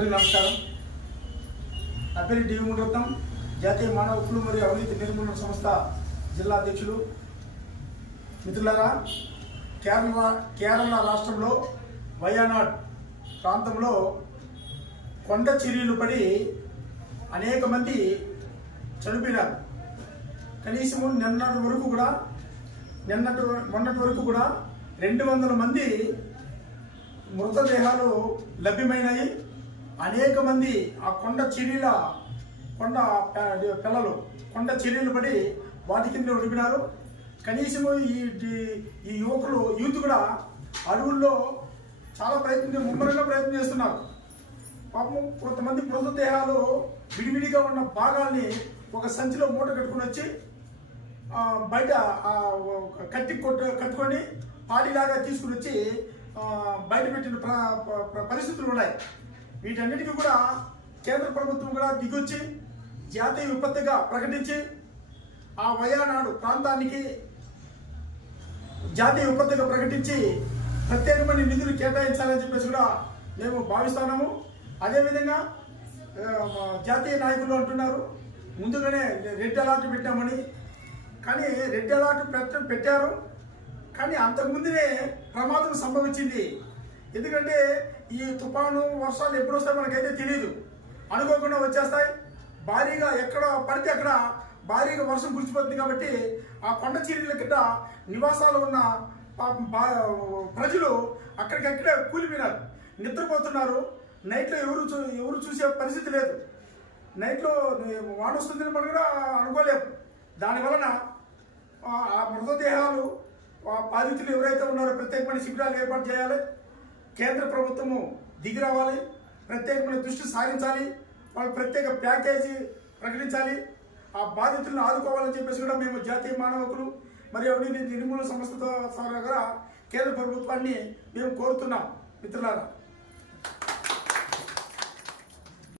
అందరికీ నమస్కారం. నా పేరు డి మునిరత్నం, జాతీయ మానవ హక్కులు మరియు అవినీతి నిర్మూలన సంస్థ జిల్లా అధ్యక్షులు. మిత్రులారా, కేరళ రాష్ట్రంలో వయనాడ్ ప్రాంతంలో కొండ చర్యలు పడి అనేక మంది చనిపోయినారు. కనీసము మొన్నటి వరకు కూడా 200 మంది మృతదేహాలు లభ్యమైనాయి. అనేక మంది ఆ కొండ కొండ చర్యలు పడి వాటి కింద ఉడిపినారు. కనీసము ఈ యూత్ కూడా అడవుల్లో చాలా ముమ్మరంగా ప్రయత్నం చేస్తున్నారు. పాపం కొంతమంది మృతదేహాలు విడివిడిగా ఉన్న భాగాల్ని ఒక సంచిలో మూట కట్టుకుని వచ్చి బయట కట్టుకొని పాడిలాగా తీసుకుని వచ్చి బయట పెట్టిన పరిస్థితులు ఉన్నాయి. వీటన్నిటికీ కూడా కేంద్ర ప్రభుత్వం కూడా దిగొచ్చి జాతీయ విపత్తుగా ప్రకటించి ఆ వయనాడు ప్రాంతానికి జాతీయ విపత్తుగా ప్రకటించి ప్రత్యేకమైన నిధులు కేటాయించాలని చెప్పేసి కూడా మేము భావిస్తున్నాము. అదేవిధంగా జాతీయ నాయకులు అంటున్నారు ముందుగానే రెడ్ అలర్ట్ పెట్టామని. కానీ రెడ్ అలర్ట్ పెట్టారు, కానీ అంతకుముందునే ప్రమాదం సంభవించింది. ఎందుకంటే ఈ తుఫాను వర్షాలు ఎప్పుడు వస్తాయో మనకైతే తెలియదు, అనుకోకుండా వచ్చేస్తాయి. భారీగా ఎక్కడ పడితే అక్కడ భారీగా వర్షం కురిసిపోతుంది. కాబట్టి ఆ కొండ చర్యల కింద నివాసాలు ఉన్న ప్రజలు అక్కడికక్కడే కూలిపోయినారు, నిద్రపోతున్నారు. నైట్లో ఎవరు చూసే పరిస్థితి లేదు. నైట్లో వాన వస్తుందని మనం కూడా అనుకోలేము. దానివలన ఆ మృతదేహాలు బాధితులు ఎవరైతే ఉన్నారో ప్రత్యేకమైన శిబిరాలు ఏర్పాటు చేయాలి. కేంద్ర ప్రభుత్వము దిగి రావాలి, ప్రత్యేకమైన దృష్టి సారించాలి, వాళ్ళు ప్రత్యేక ప్యాకేజీ ప్రకటించాలి, ఆ బాధితులను ఆదుకోవాలని చెప్పేసి కూడా మేము జాతీయ మానవ హక్కులు మరియు అవినీతి నిర్మూలన సంస్థ ద్వారా కేంద్ర ప్రభుత్వాన్ని మేము కోరుతున్నాం. మిత్రులారా,